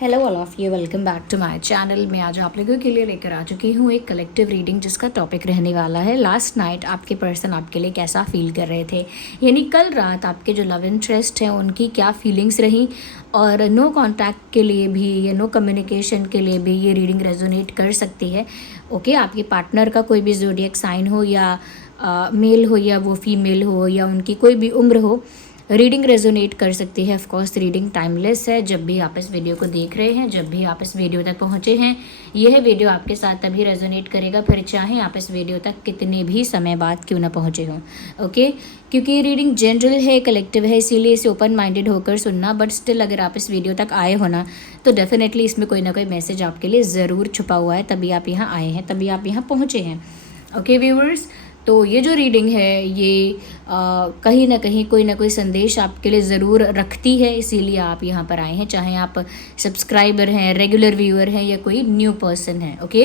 Hello all of you, welcome back to my channel. मैं आज आप लोगों के लिए लेकर आ चुकी हूँ एक कलेक्टिव रीडिंग जिसका टॉपिक रहने वाला है लास्ट नाइट आपके पर्सन आपके लिए कैसा फील कर रहे थे, यानी कल रात आपके जो लव इंटरेस्ट हैं उनकी क्या फीलिंग्स रही। और नो कॉन्टैक्ट के लिए भी या नो कम्युनिकेशन के लिए भी ये रीडिंग रेजोनेट कर सकती है। ओके, आपके पार्टनर का कोई भी ज़ोडिएक साइन हो या मेल हो या वो फीमेल हो या उनकी कोई भी उम्र हो, रीडिंग रेजोनेट कर सकती है। ऑफकोर्स रीडिंग टाइमलेस है। जब भी आप इस वीडियो को देख रहे हैं, जब भी आप इस वीडियो तक पहुंचे हैं, यह वीडियो आपके साथ तभी रेजोनेट करेगा, फिर चाहे आप इस वीडियो तक कितने भी समय बाद क्यों ना पहुंचे हों। ओके, क्योंकि ये रीडिंग जनरल है, कलेक्टिव है, इसीलिए इसे ओपन माइंडेड होकर सुनना। बट स्टिल अगर आप इस वीडियो तक आए हो ना, तो डेफिनेटली इसमें कोई ना कोई मैसेज आपके लिए ज़रूर छुपा हुआ है, तभी आप यहाँ आए हैं, तभी आप यहाँ पहुँचे हैं। ओके व्यूअर्स, तो ये जो रीडिंग है ये कहीं ना कहीं कोई ना कोई संदेश आपके लिए ज़रूर रखती है, इसीलिए आप यहाँ पर आए हैं, चाहे आप सब्सक्राइबर हैं, रेगुलर व्यूअर हैं या कोई न्यू पर्सन है। ओके,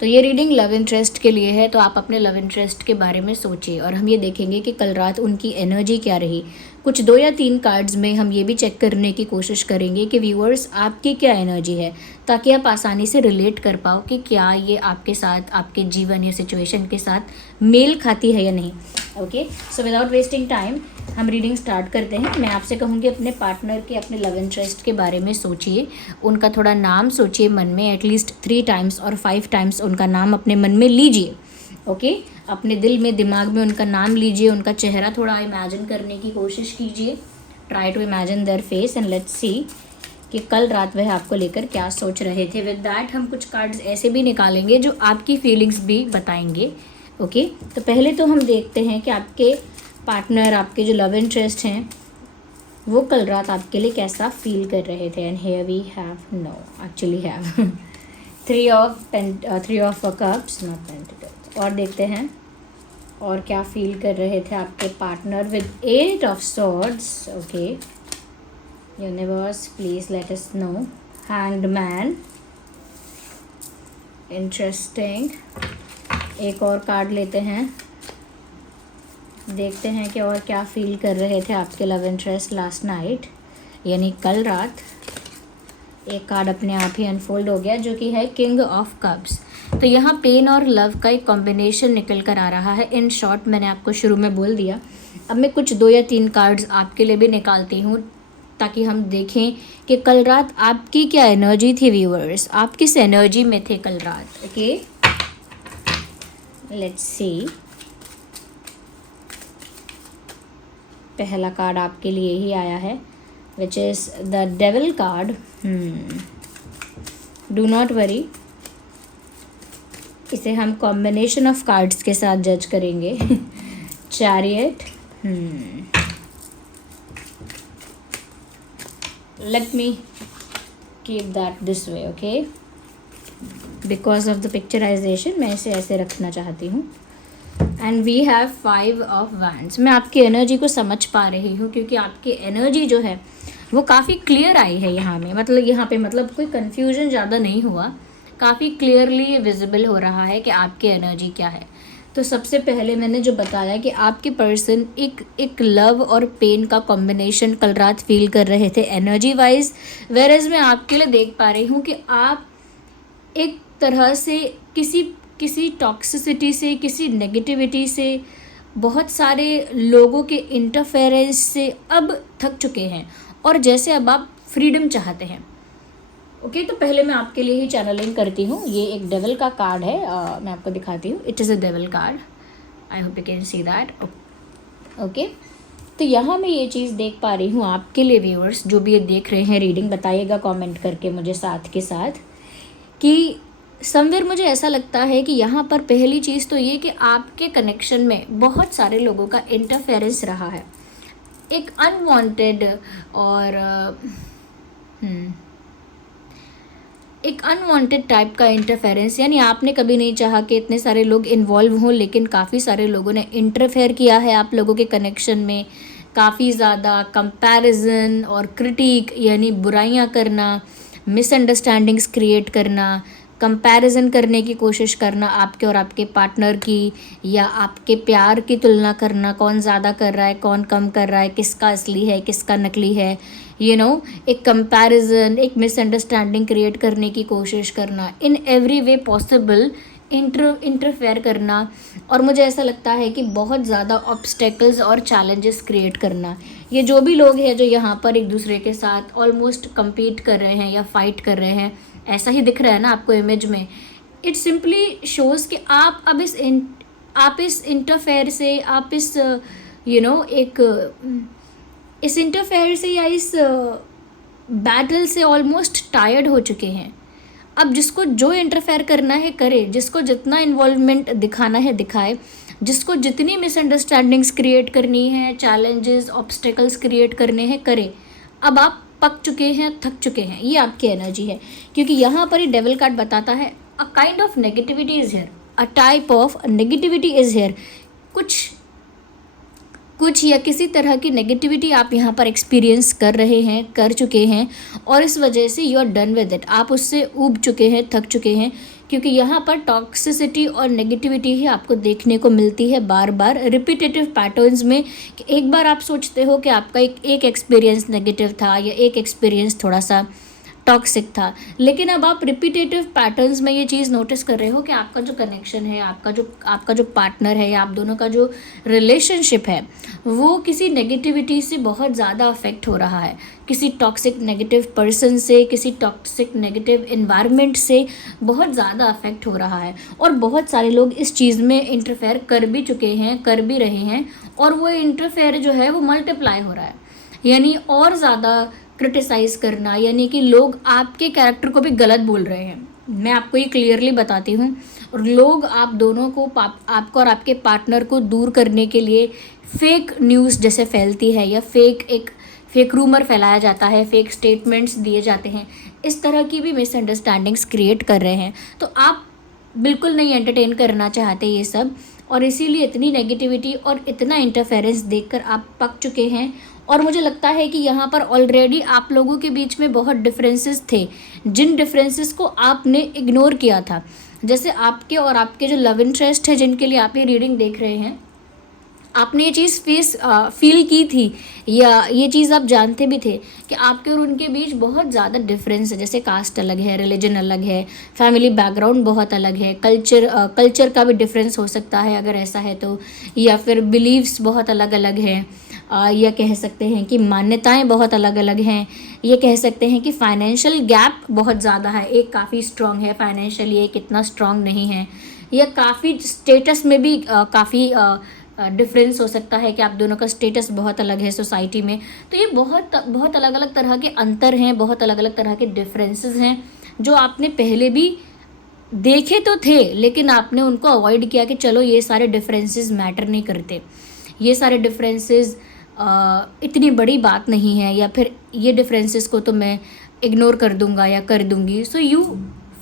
तो ये रीडिंग लव इंटरेस्ट के लिए है, तो आप अपने लव इंटरेस्ट के बारे में सोचिए और हम ये देखेंगे कि कल रात उनकी एनर्जी क्या रही। कुछ 2 या 3 कार्ड्स में हम ये भी चेक करने की कोशिश करेंगे कि व्यूअर्स आपकी क्या एनर्जी है, ताकि आप आसानी से रिलेट कर पाओ कि क्या ये आपके साथ, आपके जीवन या सिचुएशन के साथ मेल खाती है या नहीं। Okay, so without wasting time हम रीडिंग स्टार्ट करते हैं। मैं आपसे कहूँगी अपने पार्टनर के, अपने लव इंटरेस्ट के बारे में सोचिए, उनका थोड़ा नाम सोचिए मन में, एटलीस्ट 3 टाइम्स और 5 टाइम्स उनका नाम अपने मन में लीजिए। ओके, अपने दिल में, दिमाग में उनका नाम लीजिए, उनका चेहरा थोड़ा इमेजिन करने की कोशिश कीजिए। Try to imagine their face and let's see कि कल रात वह आपको लेकर क्या सोच रहे थे। विद दैट हम कुछ कार्ड्स ऐसे भी निकालेंगे जो आपकी फीलिंग्स भी बताएंगे। ओके, तो पहले तो हम देखते हैं कि आपके पार्टनर, आपके जो लव इंटरेस्ट हैं, वो कल रात आपके लिए कैसा फील कर रहे थे। And here we have no actually have three of cups, not pentacles. और देखते हैं और क्या फील कर रहे थे आपके partner with 8 of swords. Okay, universe please let us know. Hanged man, interesting. एक और कार्ड लेते हैं, देखते हैं कि और क्या फील कर रहे थे आपके लव इंटरेस्ट लास्ट नाइट, यानी कल रात। एक कार्ड अपने आप ही अनफोल्ड हो गया जो कि है किंग ऑफ कप्स। तो यहाँ पेन और लव का एक कॉम्बिनेशन निकल कर आ रहा है। इन शॉर्ट मैंने आपको शुरू में बोल दिया। अब मैं कुछ 2 या 3 कार्ड्स आपके लिए भी निकालती हूँ ताकि हम देखें कि कल रात आपकी क्या एनर्जी थी। व्यूअर्स, आप किस एनर्जी में थे कल रात। Okay, let's see. पहला कार्ड आपके लिए ही आया है, which is the devil card. Do not worry, इसे हम कॉम्बिनेशन ऑफ कार्ड्स के साथ जज करेंगे। Chariot, let me keep that this way. Okay, because of the picturisation मैं इसे ऐसे रखना चाहती हूँ। And we have 5 of wands. मैं आपकी एनर्जी को समझ पा रही हूँ क्योंकि आपकी एनर्जी जो है वो काफ़ी क्लियर आई है यहाँ में। मतलब यहाँ पे मतलब कोई कन्फ्यूजन ज़्यादा नहीं हुआ, काफ़ी क्लियरली विजिबल हो रहा है कि आपकी एनर्जी क्या है। तो सबसे पहले मैंने जो बताया कि आपके पर्सन एक लव और पेन का कॉम्बिनेशन कल रात फील कर रहे थे एनर्जी वाइज। वेरएज मैं आपके लिए देख पा रही हूँ कि आप एक तरह से किसी टॉक्सिसिटी से, किसी नेगेटिविटी से, बहुत सारे लोगों के इंटरफेरेंस से अब थक चुके हैं और जैसे अब आप फ्रीडम चाहते हैं। ओके, तो पहले मैं आपके लिए ही चैनलिंग करती हूँ। ये एक डेविल का कार्ड है, मैं आपको दिखाती हूँ। It is a devil card, I hope you can see that. Okay, तो यहाँ मैं ये चीज़ देख पा रही हूँ आपके लिए। व्यूअर्स जो भी ये देख रहे हैं रीडिंग, बताइएगा कमेंट करके मुझे साथ के साथ कि समवेयर मुझे ऐसा लगता है कि यहाँ पर पहली चीज़ तो ये कि आपके कनेक्शन में बहुत सारे लोगों का इंटरफेरेंस रहा है, एक अनवांटेड और एक अनवांटेड टाइप का इंटरफेरेंस। यानी आपने कभी नहीं चाहा कि इतने सारे लोग इन्वॉल्व हों, लेकिन काफ़ी सारे लोगों ने इंटरफेयर किया है आप लोगों के कनेक्शन में। काफ़ी ज़्यादा कंपैरिजन और क्रिटिक, यानी बुराइयां करना, मिसअंडरस्टैंडिंग्स क्रिएट करना, कंपैरिजन करने की कोशिश करना आपके और आपके पार्टनर की, या आपके प्यार की तुलना करना, कौन ज़्यादा कर रहा है, कौन कम कर रहा है, किसका असली है, किसका नकली है, एक कंपैरिजन, एक मिसअंडरस्टैंडिंग क्रिएट करने की कोशिश करना, in every way possible interfere करना, और मुझे ऐसा लगता है कि बहुत ज़्यादा ऑब्स्टेकल्स और चैलेंजेस क्रिएट करना। ये जो भी लोग हैं जो यहाँ पर एक दूसरे के साथ ऑलमोस्ट compete कर रहे हैं या फाइट कर रहे हैं, ऐसा ही दिख रहा है ना आपको इमेज में। इट सिंपली शोज़ कि आप अब इस इंटरफेयर से, आप इस इस इंटरफेयर से या इस बैटल से ऑलमोस्ट टायर्ड हो चुके हैं। अब जिसको जो इंटरफेयर करना है करे, जिसको जितना इन्वॉल्वमेंट दिखाना है दिखाए, जिसको जितनी मिसअंडरस्टैंडिंग्स क्रिएट करनी है, चैलेंजेस, ऑब्स्टेकल्स क्रिएट करने हैं करे। अब आप पक चुके हैं, थक चुके हैं, ये आपकी एनर्जी है। क्योंकि यहाँ पर ही डेविल कार्ड बताता है a kind of negativity is here, a type of negativity is here. कुछ या किसी तरह की नेगेटिविटी आप यहाँ पर एक्सपीरियंस कर रहे हैं, कर चुके हैं, और इस वजह से you are done with it. आप उससे ऊब चुके हैं, थक चुके हैं, क्योंकि यहाँ पर टॉक्सिसिटी और नेगेटिविटी ही आपको देखने को मिलती है बार बार रिपीटेटिव पैटर्न्स में। कि एक बार आप सोचते हो कि आपका एक एक्सपीरियंस नेगेटिव था या एक एक्सपीरियंस थोड़ा सा टॉक्सिक था, लेकिन अब आप रिपीटेटिव पैटर्न्स में ये चीज़ नोटिस कर रहे हो कि आपका जो कनेक्शन है, आपका जो पार्टनर है, या आप दोनों का जो रिलेशनशिप है, वो किसी नेगेटिविटी से बहुत ज़्यादा अफेक्ट हो रहा है। किसी टॉक्सिक नेगेटिव पर्सन से, किसी टॉक्सिक नेगेटिव इन्वायरमेंट से बहुत ज़्यादा अफेक्ट हो रहा है। और बहुत सारे लोग इस चीज़ में इंटरफेयर कर भी चुके हैं, कर भी रहे हैं, और वो इंटरफेयर जो है वो मल्टीप्लाई हो रहा है। यानी और ज़्यादा क्रिटिसाइज़ करना, यानी कि लोग आपके कैरेक्टर को भी गलत बोल रहे हैं। मैं आपको ये क्लियरली बताती हूँ। और लोग आप दोनों को, आपको और आपके पार्टनर को दूर करने के लिए फेक न्यूज़ जैसे फैलती है, या फेक रूमर फैलाया जाता है, फेक स्टेटमेंट्स दिए जाते हैं, इस तरह की भी मिसअंडरस्टैंडिंग्स क्रिएट कर रहे हैं। तो आप बिल्कुल नहीं एंटरटेन करना चाहते ये सब, और इसीलिए इतनी नेगेटिविटी और इतना इंटरफेरेंस देखकर आप पक चुके हैं। और मुझे लगता है कि यहाँ पर ऑलरेडी आप लोगों के बीच में बहुत डिफरेंसेस थे, जिन डिफरेंसेस को आपने इग्नोर किया था। जैसे आपके और आपके जो लव इंटरेस्ट है, जिनके लिए आप ये रीडिंग देख रहे हैं, आपने ये चीज़ फील की थी, या ये चीज़ आप जानते भी थे कि आपके और उनके बीच बहुत ज़्यादा डिफरेंस है। जैसे कास्ट अलग है, रिलीजन अलग है, फैमिली बैकग्राउंड बहुत अलग है, कल्चर का भी डिफरेंस हो सकता है अगर ऐसा है तो, या फिर बिलीव्स बहुत अलग अलग हैं, या कह सकते हैं कि मान्यताएं बहुत अलग अलग हैं, ये कह सकते हैं कि फाइनेंशियल गैप बहुत ज़्यादा है। एक काफ़ी स्ट्रॉन्ग है फाइनेंशियली, एक इतना स्ट्रॉन्ग नहीं है, या काफ़ी स्टेटस में भी काफ़ी डिफरेंस हो सकता है कि आप दोनों का स्टेटस बहुत अलग है सोसाइटी में। तो ये बहुत अलग अलग तरह के अंतर हैं, बहुत अलग अलग तरह के डिफरेंसेस हैं, जो आपने पहले भी देखे तो थे, लेकिन आपने उनको अवॉइड किया कि चलो ये सारे डिफरेंसेस मैटर नहीं करते, ये सारे डिफरेंसेस इतनी बड़ी बात नहीं है, या फिर ये डिफरेंसेस को तो मैं इग्नोर कर दूंगा या कर दूंगी। So you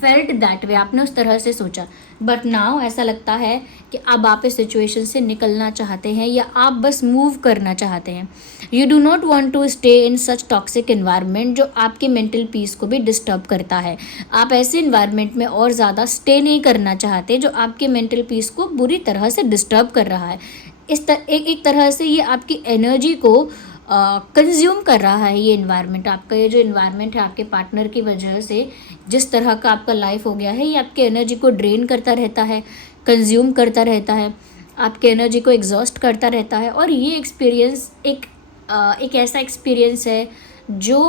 felt that way, आपने उस तरह से सोचा। बट नाउ ऐसा लगता है कि अब आप इस सिचुएशन से निकलना चाहते हैं, या आप बस मूव करना चाहते हैं। You do not want to stay in such toxic environment जो आपके मेंटल पीस को भी डिस्टर्ब करता है। आप ऐसे इन्वायरमेंट में और ज़्यादा स्टे नहीं करना चाहते जो आपके मेंटल पीस को बुरी तरह से डिस्टर्ब कर रहा है। एक तरह से ये आपकी एनर्जी को कंज्यूम कर रहा है। ये इन्वायरमेंट, आपका ये जो इन्वायरमेंट है, आपके पार्टनर की वजह से जिस तरह का आपका लाइफ हो गया है, ये आपकी एनर्जी को ड्रेन करता रहता है, कंज्यूम करता रहता है, आपके एनर्जी को एग्जॉस्ट करता रहता है। और ये एक्सपीरियंस एक ऐसा एक्सपीरियंस है जो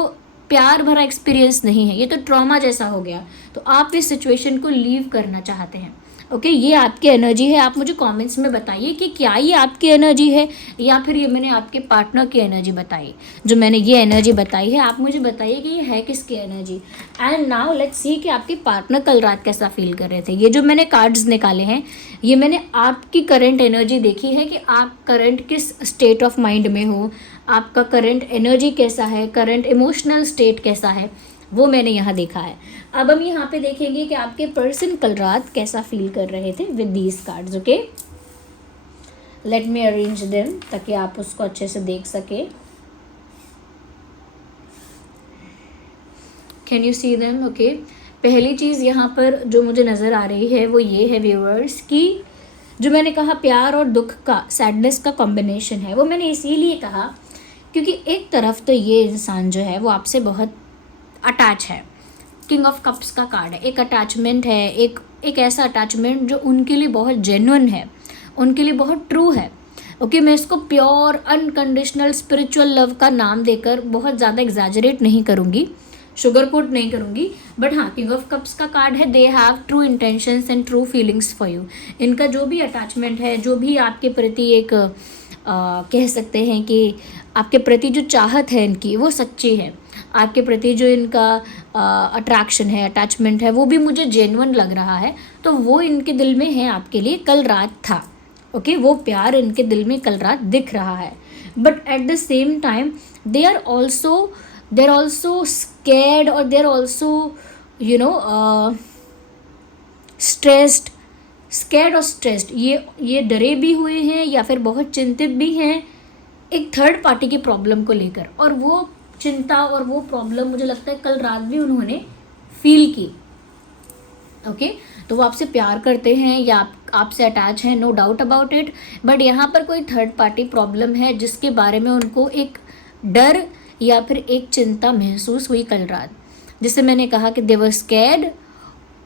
प्यार भरा एक्सपीरियंस नहीं है, ये तो ट्रॉमा जैसा हो गया। तो आप इस सिचुएशन को लीव करना चाहते हैं। ओके, ये आपकी एनर्जी है। आप मुझे कमेंट्स में बताइए कि क्या ये आपकी एनर्जी है, या फिर ये मैंने आपके पार्टनर की एनर्जी बताई। जो मैंने ये एनर्जी बताई है, आप मुझे बताइए कि ये है किसकी energy. And now let's see कि आपके पार्टनर कल रात कैसा फील कर रहे थे। ये जो मैंने कार्ड्स निकाले हैं, ये मैंने आपकी करंट एनर्जी देखी है कि आप करंट किस स्टेट ऑफ माइंड में हो, आपका करंट एनर्जी कैसा है, करंट इमोशनल स्टेट कैसा है, वो मैंने यहाँ देखा है। अब हम यहाँ पे देखेंगे कि आपके पर्सन कल रात कैसा फील कर रहे थे with these cards. Okay, let me arrange them ताकि आप उसको अच्छे से देख सके। Can you see them? Okay, पहली चीज़ यहाँ पर जो मुझे नज़र आ रही है वो ये है व्यूअर्स की जो मैंने कहा प्यार और दुख का, सैडनेस का कॉम्बिनेशन है। वो मैंने इसीलिए कहा क्योंकि एक तरफ तो ये इंसान जो है वो आपसे बहुत अटैच है, किंग ऑफ कप्स का कार्ड है, एक अटैचमेंट है, एक ऐसा अटैचमेंट जो उनके लिए बहुत जेन्युइन है, उनके लिए बहुत ट्रू है। ओके, मैं इसको प्योर अनकंडीशनल स्पिरिचुअल लव का नाम देकर बहुत ज़्यादा एग्जैजरेट नहीं करूँगी, शुगर कोट नहीं करूँगी, बट हाँ, किंग ऑफ कप्स का कार्ड है, they have true intentions and true feelings for you. इनका जो भी अटैचमेंट है, जो भी आपके प्रति एक कह सकते हैं कि आपके प्रति जो चाहत है इनकी, वो सच्ची है। आपके प्रति जो इनका अट्रैक्शन है, अटैचमेंट है, वो भी मुझे जेन्युइन लग रहा है। तो वो इनके दिल में है आपके लिए, कल रात था। ओके, वो प्यार इनके दिल में कल रात दिख रहा है, but at the same time they are also scared, और they are also stressed, scared और स्ट्रेस्ड। ये डरे भी हुए हैं या फिर बहुत चिंतित भी हैं एक थर्ड पार्टी की प्रॉब्लम को लेकर, और वो चिंता और वो प्रॉब्लम मुझे लगता है कल रात भी उन्होंने फील की। ओके, तो वो आपसे प्यार करते हैं या आपसे अटैच हैं, no doubt about it, but यहाँ पर कोई थर्ड पार्टी प्रॉब्लम है जिसके बारे में उनको एक डर या फिर एक चिंता महसूस हुई कल रात, जिससे मैंने कहा कि दे वर स्कैर्ड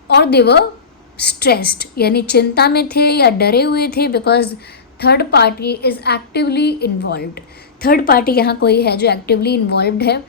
और दे वर स्ट्रेस्ड, यानी चिंता में थे या डरे हुए थे, because third party is actively involved. Third party यहाँ कोई है जो एक्टिवली इन्वॉल्व्ड है,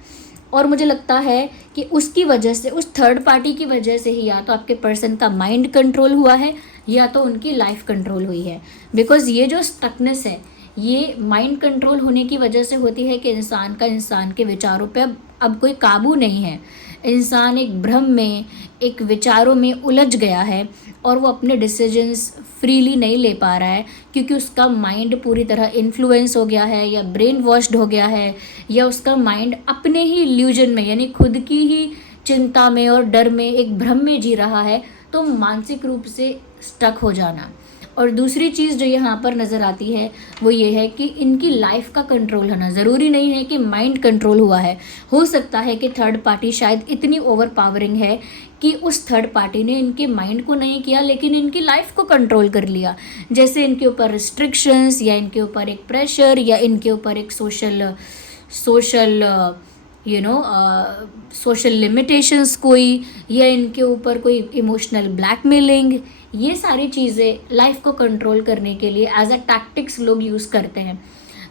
और मुझे लगता है कि उसकी वजह से, उस थर्ड पार्टी की वजह से ही या तो आपके पर्सन का माइंड कंट्रोल हुआ है या तो उनकी लाइफ कंट्रोल हुई है। बिकॉज ये जो स्टकनेस है, ये माइंड कंट्रोल होने की वजह से होती है कि इंसान के विचारों पे अब कोई काबू नहीं है। इंसान एक भ्रम में, एक विचारों में उलझ गया है और वो अपने डिसीजंस फ्रीली नहीं ले पा रहा है, क्योंकि उसका माइंड पूरी तरह इन्फ्लुएंस हो गया है या ब्रेन वॉश्ड हो गया है, या उसका माइंड अपने ही इल्यूजन में, यानी खुद की ही चिंता में और डर में, एक भ्रम में जी रहा है। तो मानसिक रूप से स्टक हो जाना। और दूसरी चीज़ जो यहाँ पर नज़र आती है वो ये है कि इनकी लाइफ का कंट्रोल होना, ज़रूरी नहीं है कि माइंड कंट्रोल हुआ है। हो सकता है कि थर्ड पार्टी शायद इतनी ओवर पावरिंग है कि उस थर्ड पार्टी ने इनके माइंड को नहीं किया लेकिन इनकी लाइफ को कंट्रोल कर लिया। जैसे इनके ऊपर रिस्ट्रिक्शंस, या इनके ऊपर एक प्रेशर, या इनके ऊपर एक सोशल सोशल लिमिटेशंस कोई, या इनके ऊपर कोई इमोशनल ब्लैकमेलिंग, ये सारी चीज़ें लाइफ को कंट्रोल करने के लिए एज अ टैक्टिक्स लोग यूज़ करते हैं।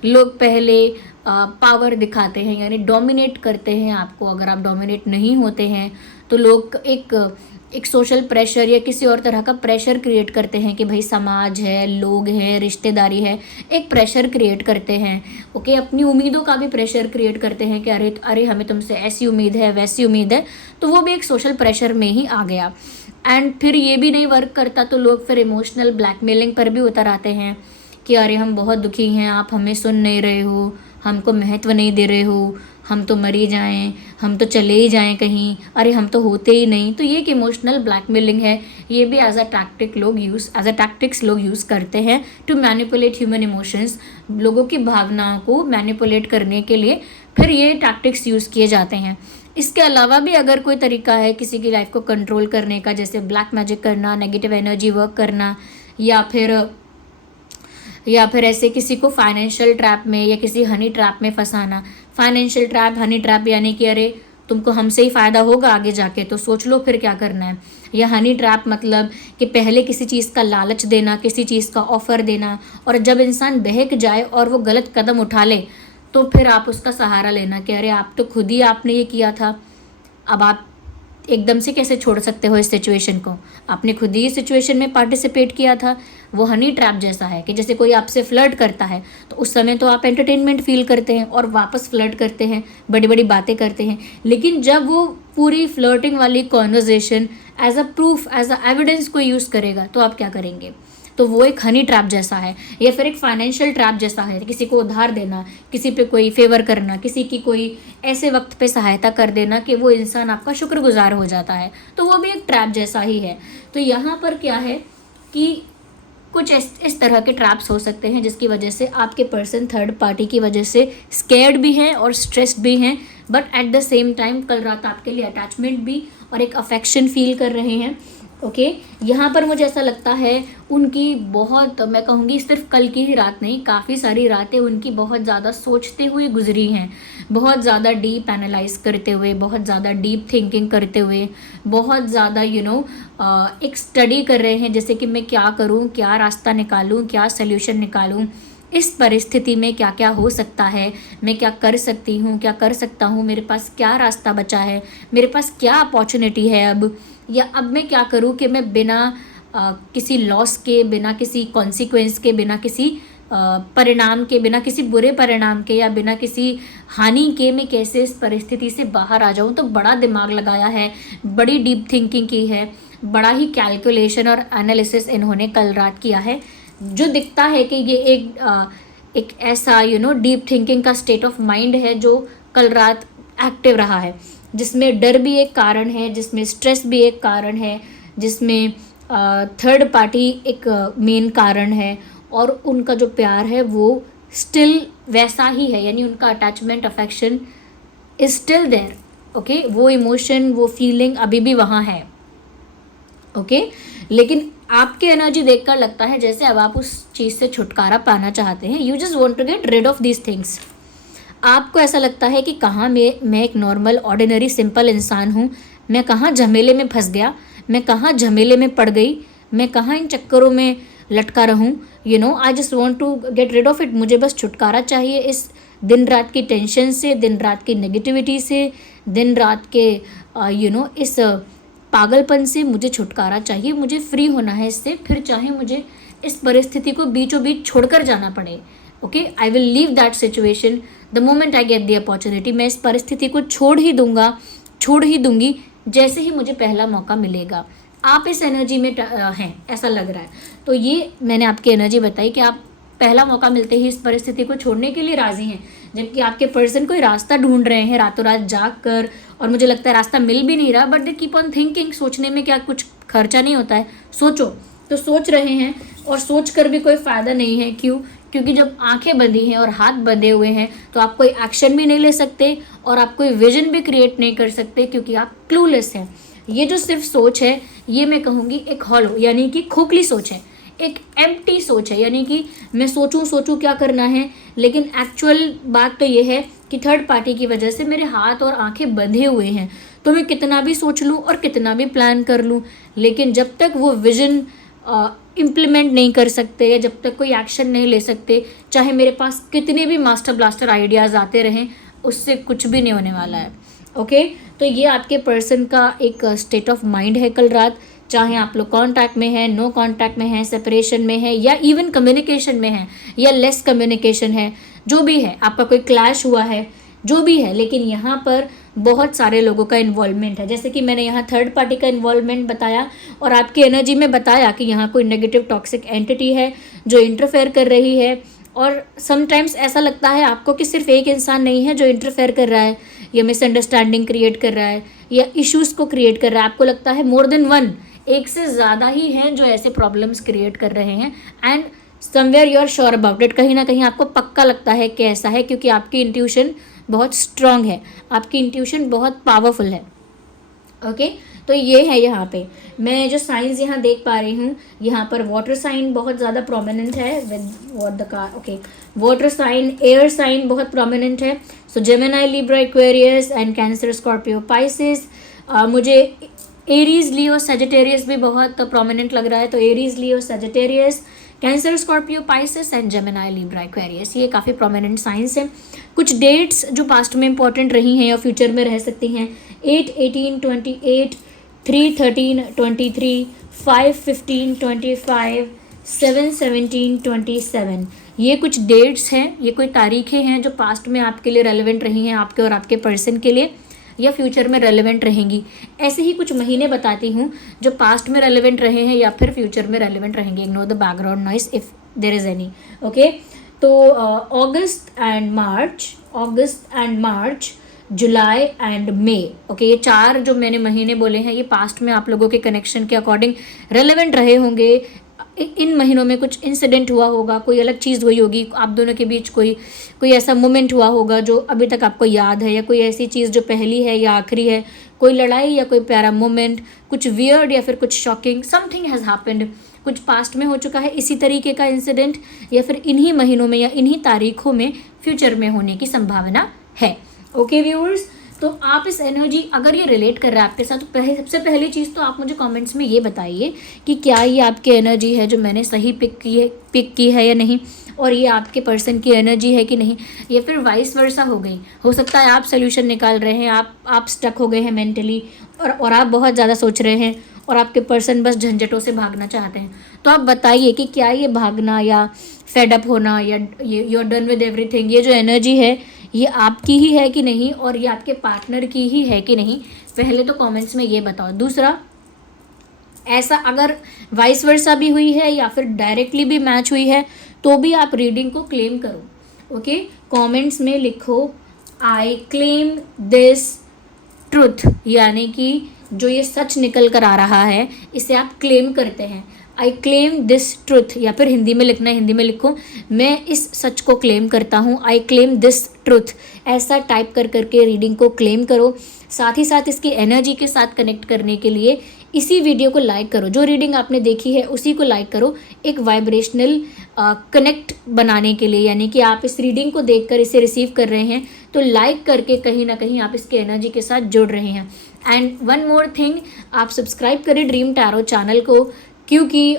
लोग पहले पावर दिखाते हैं, यानी डोमिनेट करते हैं आपको। अगर आप डोमिनेट नहीं होते हैं तो लोग एक सोशल प्रेशर या किसी और तरह का प्रेशर क्रिएट करते हैं कि भाई समाज है, लोग हैं, रिश्तेदारी है, एक प्रेशर क्रिएट करते हैं। ओके, अपनी उम्मीदों का भी प्रेशर क्रिएट करते हैं कि अरे हमें तुमसे ऐसी उम्मीद है, वैसी उम्मीद है, तो वो भी एक सोशल प्रेशर में ही आ गया। एंड फिर ये भी नहीं वर्क करता तो लोग फिर इमोशनल ब्लैकमेलिंग पर भी उतर आते हैं कि अरे हम बहुत दुखी हैं, आप हमें सुन नहीं रहे हो, हमको महत्व नहीं दे रहे हो, हम तो मर ही जाएं, हम तो चले ही जाएं कहीं, अरे हम तो होते ही नहीं। तो ये एक इमोशनल ब्लैकमेलिंग है। ये भी एज अ टैक्टिक्स लोग यूज़ करते हैं टू मैनिपुलेट ह्यूमन इमोशंस। लोगों की भावनाओं को मैनिपुलेट करने के लिए फिर ये टैक्टिक्स यूज़ किए जाते हैं। इसके अलावा भी अगर कोई तरीका है किसी की लाइफ को कंट्रोल करने का, जैसे ब्लैक मैजिक करना, नेगेटिव एनर्जी वर्क करना, या फिर ऐसे किसी को फाइनेंशियल ट्रैप में या किसी हनी ट्रैप में फंसाना। फाइनेंशियल ट्रैप, हनी ट्रैप यानी कि अरे तुमको हमसे ही फ़ायदा होगा आगे जाके, तो सोच लो फिर क्या करना है। या हनी ट्रैप मतलब कि पहले किसी चीज़ का लालच देना, किसी चीज़ का ऑफ़र देना, और जब इंसान बहक जाए और वो गलत कदम उठा ले तो फिर आप उसका सहारा लेना कि अरे आप तो खुद ही आपने ये किया था, अब आप एकदम से कैसे छोड़ सकते हो इस सिचुएशन को, आपने खुद ही इस सिचुएशन में पार्टिसिपेट किया था। वो हनी ट्रैप जैसा है कि जैसे कोई आपसे फ्लर्ट करता है तो उस समय तो आप एंटरटेनमेंट फील करते हैं और वापस फ्लर्ट करते हैं, बड़ी बड़ी बातें करते हैं, लेकिन जब वो पूरी फ्लर्टिंग वाली conversation as a proof, as a evidence को यूज़ करेगा तो आप क्या करेंगे। तो वो एक हनी ट्रैप जैसा है। या फिर एक फाइनेंशियल ट्रैप जैसा है, किसी को उधार देना, किसी पे कोई फेवर करना, किसी की कोई ऐसे वक्त पे सहायता कर देना कि वो इंसान आपका शुक्रगुजार हो जाता है, तो वो भी एक ट्रैप जैसा ही है। तो यहाँ पर क्या है कि कुछ इस तरह के ट्रैप्स हो सकते हैं जिसकी वजह से आपके पर्सन थर्ड पार्टी की वजह से स्कैर्ड भी हैं और स्ट्रेस्ड भी हैं, but at the same time कल रात आपके लिए अटैचमेंट भी और एक अफेक्शन फील कर रहे हैं। ओके यहाँ पर मुझे ऐसा लगता है उनकी बहुत, मैं कहूँगी सिर्फ कल की ही रात नहीं, काफ़ी सारी रातें उनकी बहुत ज़्यादा सोचते हुए गुजरी हैं, बहुत ज़्यादा डीप एनालाइज करते हुए, बहुत ज़्यादा डीप थिंकिंग करते हुए, बहुत ज़्यादा एक स्टडी कर रहे हैं, जैसे कि मैं क्या करूँ, क्या रास्ता निकालूँ, क्या सोल्यूशन निकालूँ, इस परिस्थिति में क्या क्या हो सकता है, मैं क्या कर सकती हूँ, क्या कर सकता हूँ, मेरे पास क्या रास्ता बचा है, मेरे पास क्या अपॉर्चुनिटी है अब, या अब मैं क्या करूँ कि मैं बिना किसी लॉस के, बिना किसी कॉन्सिक्वेंस के, बिना किसी परिणाम के, बिना किसी बुरे परिणाम के, या बिना किसी हानि के मैं कैसे इस परिस्थिति से बाहर आ जाऊँ। तो बड़ा दिमाग लगाया है, बड़ी डीप थिंकिंग की है, बड़ा ही कैलकुलेशन और एनालिसिस इन्होंने कल रात किया है, जो दिखता है कि ये एक ऐसा डीप थिंकिंग का स्टेट ऑफ माइंड है जो कल रात एक्टिव रहा है, जिसमें डर भी एक कारण है, जिसमें स्ट्रेस भी एक कारण है, जिसमें थर्ड पार्टी एक मेन कारण है, और उनका जो प्यार है वो स्टिल वैसा ही है, यानी उनका attachment affection is still there. Okay, वो इमोशन, वो फीलिंग अभी भी वहाँ है। ओके, लेकिन आपकी एनर्जी देखकर लगता है जैसे अब आप उस चीज़ से छुटकारा पाना चाहते हैं। You just want to get rid of these things. आपको ऐसा लगता है कि कहाँ मैं एक नॉर्मल ऑर्डिनरी सिंपल इंसान हूँ, मैं कहाँ झमेले में फंस गया, मैं कहाँ झमेले में पड़ गई, मैं कहाँ इन चक्करों में लटका रहूँ। I just want to get rid of it. मुझे बस छुटकारा चाहिए इस दिन रात की टेंशन से, दिन रात की नेगेटिविटी से, दिन रात के इस पागलपन से मुझे छुटकारा चाहिए, मुझे फ्री होना है इससे, फिर चाहे मुझे इस परिस्थिति को बीचों बीच छोड़कर जाना पड़े। Okay, I will leave that situation the moment I get the opportunity. मैं इस परिस्थिति को छोड़ ही दूंगी जैसे ही मुझे पहला मौका मिलेगा। आप इस एनर्जी में हैं, ऐसा लग रहा है। तो ये मैंने आपकी एनर्जी बताई कि आप पहला मौका मिलते ही इस परिस्थिति को छोड़ने के लिए राजी हैं, जबकि आपके पर्सन कोई रास्ता ढूंढ रहे हैं रातों रात जाग कर, और मुझे लगता है रास्ता मिल भी नहीं रहा, but they keep on thinking. सोचने में क्या कुछ खर्चा नहीं होता है, सोचो। तो सोच रहे हैं, और सोच कर भी कोई फ़ायदा नहीं है। क्यों? क्योंकि जब आंखें बंधी हैं और हाथ बंधे हुए हैं तो आप कोई एक्शन भी नहीं ले सकते, और आप कोई विजन भी क्रिएट नहीं कर सकते, क्योंकि आप क्लूलेस हैं। ये जो सिर्फ सोच है, ये मैं कहूँगी एक हॉलो, यानी कि खोखली सोच है, एक एम्प्टी सोच है, यानी कि मैं सोचूं क्या करना है, लेकिन एक्चुअल बात तो ये है कि थर्ड पार्टी की वजह से मेरे हाथ और आंखें बंधे हुए हैं। तो मैं कितना भी सोच लूँ और कितना भी प्लान कर लूँ, लेकिन जब तक वो विजन इम्प्लीमेंट नहीं कर सकते, या जब तक कोई एक्शन नहीं ले सकते, चाहे मेरे पास कितने भी मास्टर ब्लास्टर आइडियाज़ आते रहें, उससे कुछ भी नहीं होने वाला है। ओके, तो ये आपके पर्सन का एक स्टेट ऑफ माइंड है कल रात। चाहे आप लोग कांटेक्ट में हैं, नो कांटेक्ट में हैं, सेपरेशन में है, या इवन कम्युनिकेशन में है, या लेस कम्युनिकेशन है, जो भी है, आपका कोई क्लैश हुआ है, जो भी है, लेकिन यहाँ पर बहुत सारे लोगों का इन्वॉल्वमेंट है। जैसे कि मैंने यहाँ थर्ड पार्टी का इन्वॉल्वमेंट बताया, और आपकी एनर्जी में बताया कि यहाँ कोई नेगेटिव टॉक्सिक एंटिटी है जो इंटरफेयर कर रही है। और समटाइम्स ऐसा लगता है आपको कि सिर्फ एक इंसान नहीं है जो इंटरफेयर कर रहा है, या मिसअंडरस्टैंडिंग क्रिएट कर रहा है, या इश्यूज़ को क्रिएट कर रहा है। आपको लगता है मोर देन वन, एक से ज़्यादा ही हैं जो ऐसे प्रॉब्लम्स क्रिएट कर रहे हैं, and somewhere you are sure about it. कहीं ना कहीं आपको पक्का लगता है कि ऐसा है, क्योंकि आपकी इंट्यूशन बहुत स्ट्रांग है, आपकी इंट्यूशन बहुत पावरफुल है। ओके, तो ये है। यहाँ पे मैं जो साइंस यहाँ देख पा रही हूँ, यहाँ पर वाटर साइन बहुत ज़्यादा प्रोमिनेंट है with what the car. Okay, water sign, air sign बहुत प्रोमिनेंट है। So Gemini, Libra, Aquarius and Cancer, Scorpio, Pisces. मुझे एरीज, लियो, सजिटेरियस भी बहुत प्रोमिनेंट लग रहा है। तो Aries, Leo, Sagittarius, Cancer, Scorpio, Pisces and Gemini, Libra, Aquarius, ये काफ़ी प्रोमिनेंट साइंस है। कुछ डेट्स जो पास्ट में इंपॉर्टेंट रही हैं या फ्यूचर में रह सकती हैं: 8/18/28, 3/13/23, 5/15/25, 7/17/27। ये कुछ डेट्स हैं, ये कोई तारीखें हैं जो पास्ट में आपके लिए रेलेवेंट रही हैं, आपके और आपके पर्सन के लिए, या फ्यूचर में रेलेवेंट रहेंगी। ऐसे ही कुछ महीने बताती हूँ जो पास्ट में रेलेवेंट रहे हैं या फिर फ्यूचर में रेलेवेंट रहेंगे। Ignore the background noise if there is any. Okay, तो August and March, July and May. Okay, ये चार जो मैंने महीने बोले हैं, ये पास्ट में आप लोगों के कनेक्शन के अकॉर्डिंग रेलेवेंट रहे होंगे। इन महीनों में कुछ इंसिडेंट हुआ होगा, कोई अलग चीज़ हुई होगी, आप दोनों के बीच कोई ऐसा मोमेंट हुआ होगा जो अभी तक आपको याद है, या कोई ऐसी चीज़ जो पहली है या आखिरी है, कोई लड़ाई या कोई प्यारा मोमेंट, कुछ वियर्ड या फिर कुछ शॉकिंग, समथिंग हैज़ हैपेंड, कुछ पास्ट में हो चुका है इसी तरीके का इंसिडेंट, या फिर इन्हीं महीनों में या इन्हीं तारीखों में फ्यूचर में होने की संभावना है। ओके व्यूअर्स, तो आप इस एनर्जी, अगर ये रिलेट कर रहा है आपके साथ, तो सबसे पहली चीज़ तो आप मुझे कमेंट्स में ये बताइए कि क्या ये आपकी एनर्जी है जो मैंने सही पिक की है या नहीं, और ये आपके पर्सन की एनर्जी है कि नहीं, या फिर वाइस वर्सा हो गई। हो सकता है आप सोल्यूशन निकाल रहे हैं, आप स्टक हो गए हैं मेंटली, और आप बहुत ज़्यादा सोच रहे हैं और आपके पर्सन बस झंझटों से भागना चाहते हैं। तो आप बताइए कि क्या ये भागना या फेड अप होना या you are done with everything, ये जो एनर्जी है ये आपकी ही है कि नहीं, और ये आपके पार्टनर की ही है कि नहीं, पहले तो कमेंट्स में ये बताओ। दूसरा, ऐसा अगर वाइस वर्सा भी हुई है या फिर डायरेक्टली भी मैच हुई है तो भी आप रीडिंग को क्लेम करो। ओके, कमेंट्स में लिखो आई क्लेम दिस ट्रुथ, यानी कि जो ये सच निकल कर आ रहा है इसे आप क्लेम करते हैं। आई क्लेम दिस ट्रुथ, या फिर हिंदी में लिखना है, हिंदी में लिखो मैं इस सच को क्लेम करता हूँ, आई क्लेम दिस ट्रुथ। ऐसा टाइप कर करके रीडिंग को क्लेम करो। साथ ही साथ इसकी एनर्जी के साथ कनेक्ट करने के लिए इसी वीडियो को लाइक करो, जो रीडिंग आपने देखी है उसी को लाइक करो, एक वाइब्रेशनल कनेक्ट बनाने के लिए। यानी कि आप इस रीडिंग को देखकर इसे रिसीव कर रहे हैं तो लाइक करके कहीं ना कहीं आप इसके एनर्जी के साथ जुड़ रहे हैं। एंड वन मोर थिंग, आप सब्सक्राइब करें ड्रीम टैरो चैनल को, क्योंकि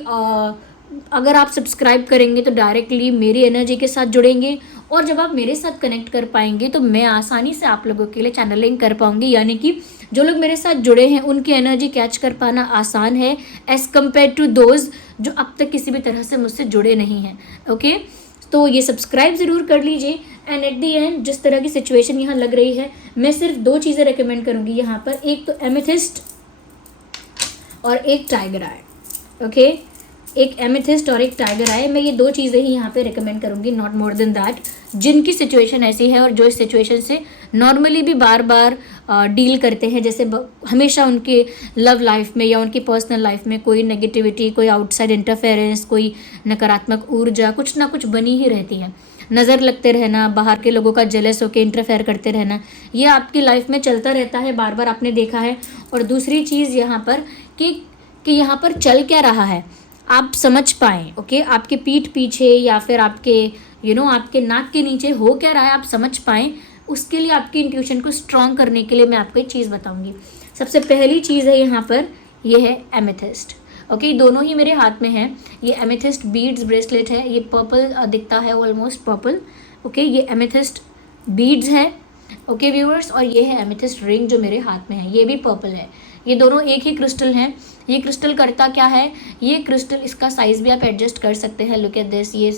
अगर आप सब्सक्राइब करेंगे तो डायरेक्टली मेरी एनर्जी के साथ जुड़ेंगे, और जब आप मेरे साथ कनेक्ट कर पाएंगे तो मैं आसानी से आप लोगों के लिए चैनलिंग कर पाऊंगी। यानी कि जो लोग मेरे साथ जुड़े हैं उनकी एनर्जी कैच कर पाना आसान है एज कम्पेयर टू दोज जो अब तक किसी भी तरह से मुझसे जुड़े नहीं हैं। ओके, तो ये सब्सक्राइब ज़रूर कर लीजिए। एंड एट दी एंड, जिस तरह की सिचुएशन यहाँ लग रही है, मैं सिर्फ 2 चीज़ें रिकमेंड करूँगी यहाँ पर, एक तो एमेथिस्ट और एक टाइगर आई। ओके, एक एमेथिस्ट और एक टाइगर आई, मैं ये 2 चीज़ें ही यहाँ पे रिकमेंड करूँगी, नॉट मोर देन दैट। जिनकी सिचुएशन ऐसी है और जो इस सिचुएशन से नॉर्मली भी बार बार डील करते हैं, जैसे हमेशा उनके लव लाइफ में या उनकी पर्सनल लाइफ में कोई नेगेटिविटी, कोई आउटसाइड इंटरफेरेंस, कोई नकारात्मक ऊर्जा कुछ ना कुछ बनी ही रहती है। नज़र लगते रहना, बाहर के लोगों का जेलस होकर इंटरफेयर करते रहना, ये आपकी लाइफ में चलता रहता है, बार बार आपने देखा है। और दूसरी चीज़ यहाँ पर कि यहाँ पर चल क्या रहा है आप समझ पाएँ। ओके, आपके पीठ पीछे या फिर आपके आपके नाक के नीचे हो क्या रहा है आप समझ पाएँ, उसके लिए आपकी इंट्यूशन को स्ट्रॉन्ग करने के लिए मैं आपको एक चीज़ बताऊंगी। सबसे पहली चीज़ है यहाँ पर, ये है एमेथिस्ट। ओके, दोनों ही मेरे हाथ में है। ये एमेथिस्ट बीड्स ब्रेसलेट है, ये पर्पल दिखता है, ऑलमोस्ट पर्पल। ओके, ये एमेथिस्ट बीड्स है। ओके व्यूअर्स, और ये है एमेथिस्ट रिंग जो मेरे हाथ में है, ये भी पर्पल है। ये दोनों एक ही क्रिस्टल हैं। ये क्रिस्टल करता क्या है, ये क्रिस्टल, इसका साइज़ भी आप एडजस्ट कर सकते हैं। लुक एट दिस, ये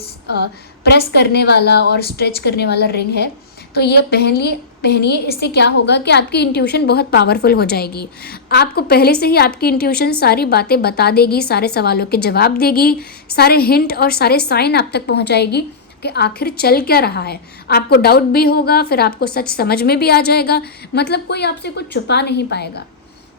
प्रेस करने वाला और स्ट्रेच करने वाला रिंग है। तो ये पहनिए, इससे क्या होगा कि आपकी इंट्यूशन बहुत पावरफुल हो जाएगी। आपको पहले से ही आपकी इंट्यूशन सारी बातें बता देगी, सारे सवालों के जवाब देगी, सारे हिंट और सारे साइन आप तक पहुंचाएगी कि आखिर चल क्या रहा है। आपको डाउट भी होगा, फिर आपको सच समझ में भी आ जाएगा। मतलब कोई आपसे कुछ छुपा नहीं पाएगा,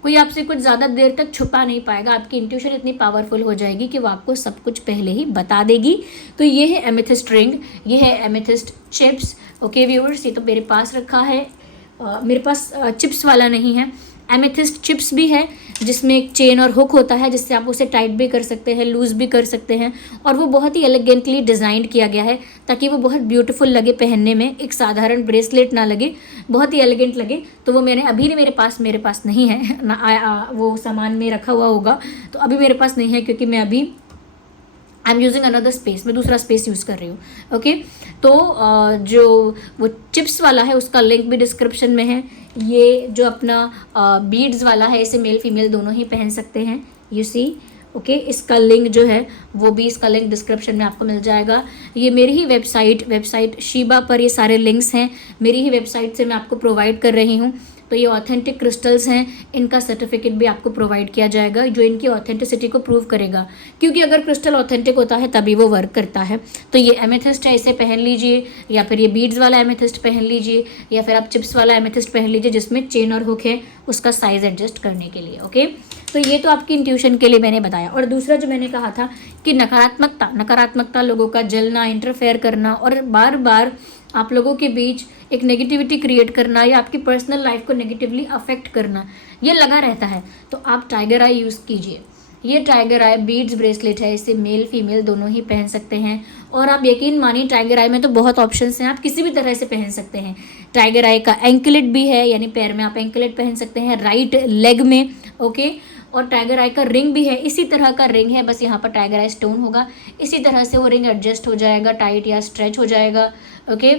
कोई आपसे कुछ ज़्यादा देर तक छुपा नहीं पाएगा। आपकी इंट्यूशन इतनी पावरफुल हो जाएगी कि वो आपको सब कुछ पहले ही बता देगी। तो ये है एमेथिस्ट रिंग, ये है एमेथिस्ट चिप्स। ओके व्यूअर्स, ये तो मेरे पास रखा है, मेरे पास चिप्स वाला नहीं है, एमेथिस्ट चिप्स भी है जिसमें एक चेन और हुक होता है, जिससे आप उसे टाइट भी कर सकते हैं, लूज़ भी कर सकते हैं। और वो बहुत ही एलिगेंटली डिज़ाइन किया गया है ताकि वो बहुत ब्यूटीफुल लगे पहनने में, एक साधारण ब्रेसलेट ना लगे, बहुत ही एलिगेंट लगे। तो वो मैंने अभी मेरे पास नहीं है ना, वो सामान में रखा हुआ होगा, तो अभी मेरे पास नहीं है क्योंकि मैं अभी I am using another space, मैं दूसरा स्पेस यूज़ कर रही हूँ। ओके, तो जो वो चिप्स वाला है उसका लिंक भी डिस्क्रिप्शन में है। ये जो अपना बीड्स वाला है, इसे मेल फीमेल दोनों ही पहन सकते हैं, यू सी। ओके, इसका लिंक जो है वो भी, इसका लिंक डिस्क्रिप्शन में आपको मिल जाएगा। ये मेरी ही वेबसाइट शीबा पर ये सारे लिंक्स हैं, मेरी ही वेबसाइट से मैं आपको प्रोवाइड कर रही हूँ। तो ये ऑथेंटिक क्रिस्टल्स हैं, इनका सर्टिफिकेट भी आपको प्रोवाइड किया जाएगा जो इनकी ऑथेंटिसिटी को प्रूव करेगा, क्योंकि अगर क्रिस्टल ऑथेंटिक होता है तभी वो वर्क करता है। तो ये एमेथिस्ट है, इसे पहन लीजिए, या फिर ये बीड्स वाला एमेथिस्ट पहन लीजिए, या फिर आप चिप्स वाला एमेथिस्ट पहन लीजिए जिसमें चेन और हुक है उसका साइज़ एडजस्ट करने के लिए। ओके, तो ये तो आपकी इंट्यूशन के लिए मैंने बताया। और दूसरा जो मैंने कहा था कि नकारात्मकता लोगों का जलना, इंटरफेयर करना और बार बार आप लोगों के बीच एक नेगेटिविटी क्रिएट करना या आपकी पर्सनल लाइफ को नेगेटिवली अफेक्ट करना, ये लगा रहता है, तो आप टाइगर आई यूज़ कीजिए। ये टाइगर आई बीड्स ब्रेसलेट है, इसे मेल फीमेल दोनों ही पहन सकते हैं। और आप यकीन मानिए टाइगर आई में तो बहुत ऑप्शंस हैं, आप किसी भी तरह से पहन सकते हैं। टाइगर आई का एंकलेट भी है, यानी पैर में आप एंकलेट पहन सकते हैं, राइट लेग में, ओके। और टाइगर आई का रिंग भी है, इसी तरह का रिंग है, बस यहाँ पर टाइगर आई स्टोन होगा, इसी तरह से वो रिंग एडजस्ट हो जाएगा, टाइट या स्ट्रेच हो जाएगा, ओके।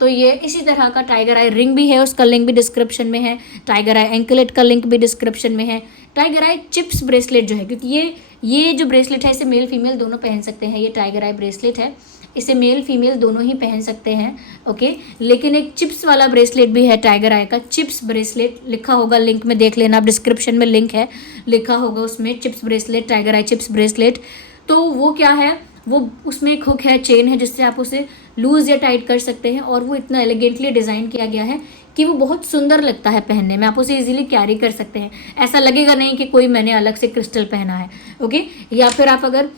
तो ये इसी तरह का टाइगर आई रिंग भी है, उसका लिंक भी डिस्क्रिप्शन में है। टाइगर आई एंकलेट का लिंक भी डिस्क्रिप्शन में है। टाइगर आई चिप्स ब्रेसलेट जो है, क्योंकि ये जो ब्रेसलेट है इसे मेल फीमेल दोनों पहन सकते हैं। ये टाइगर आई ब्रेसलेट है, इसे मेल फीमेल दोनों ही पहन सकते हैं, ओके। लेकिन एक चिप्स वाला ब्रेसलेट भी है टाइगर आई का, चिप्स ब्रेसलेट लिखा होगा, लिंक में देख लेना, डिस्क्रिप्शन में लिंक है, लिखा होगा उसमें चिप्स ब्रेसलेट, टाइगर आई चिप्स ब्रेसलेट। तो वो क्या है, वो उसमें एक हुक है, चेन है, जिससे आप उसे लूज़ या टाइट कर सकते हैं। और वो इतना एलिगेंटली डिज़ाइन किया गया है कि वो बहुत सुंदर लगता है पहनने में, आप उसे इजीली कैरी कर सकते हैं। ऐसा लगेगा नहीं कि कोई मैंने अलग से क्रिस्टल पहना है, ओके। या फिर आप अगर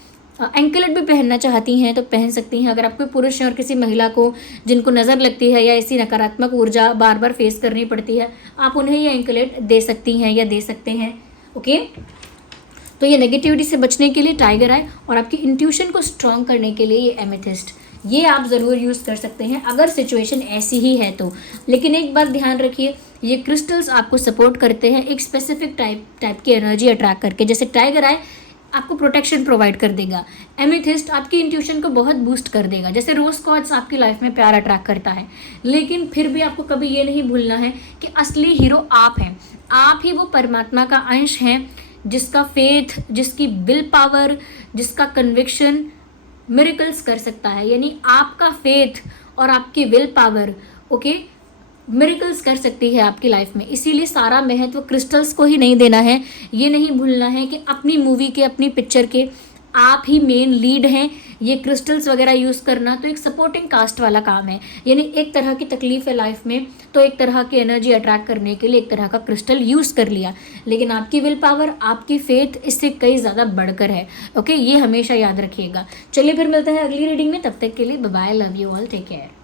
एंकलेट भी पहनना चाहती हैं तो पहन सकती हैं। अगर आप कोई पुरुष हैं और किसी महिला को जिनको नज़र लगती है या ऐसी नकारात्मक ऊर्जा बार बार फेस करनी पड़ती है, आप उन्हें ये एंकलेट दे सकती हैं या दे सकते हैं, ओके। तो ये नेगेटिविटी से बचने के लिए टाइगर आई और आपकी इंट्यूशन को स्ट्रॉन्ग करने के लिए ये एमेथिस्ट, ये आप ज़रूर यूज़ कर सकते हैं अगर सिचुएशन ऐसी ही है तो। लेकिन एक बात ध्यान रखिए, ये क्रिस्टल्स आपको सपोर्ट करते हैं एक स्पेसिफिक टाइप की एनर्जी अट्रैक्ट करके। जैसे टाइगर आई आपको प्रोटेक्शन प्रोवाइड कर देगा, एमेथिस्ट आपकी इंट्यूशन को बहुत बूस्ट कर देगा, जैसे रोज क्वार्ट्ज आपकी लाइफ में प्यार अट्रैक्ट करता है। लेकिन फिर भी आपको कभी ये नहीं भूलना है कि असली हीरो आप हैं, आप ही वो परमात्मा का अंश हैं जिसका फेथ, जिसकी विल पावर, जिसका कन्विक्शन मिरेकल्स कर सकता है। यानी आपका फेथ और आपकी विल पावर, ओके, मिरेकल्स कर सकती है आपकी लाइफ में। इसीलिए सारा महत्व क्रिस्टल्स को ही नहीं देना है, ये नहीं भूलना है कि अपनी मूवी के, अपनी पिक्चर के आप ही मेन लीड हैं। ये क्रिस्टल्स वगैरह यूज़ करना तो एक सपोर्टिंग कास्ट वाला काम है। यानी एक तरह की तकलीफ है लाइफ में तो एक तरह की एनर्जी अट्रैक्ट करने के लिए एक तरह का क्रिस्टल यूज़ कर लिया, लेकिन आपकी विल पावर, आपकी फेथ इससे कई ज़्यादा बढ़कर है, ओके। ये हमेशा याद रखिएगा। चलिए फिर मिलते हैं अगली रीडिंग में, तब तक के लिए bye bye, love you all, take care.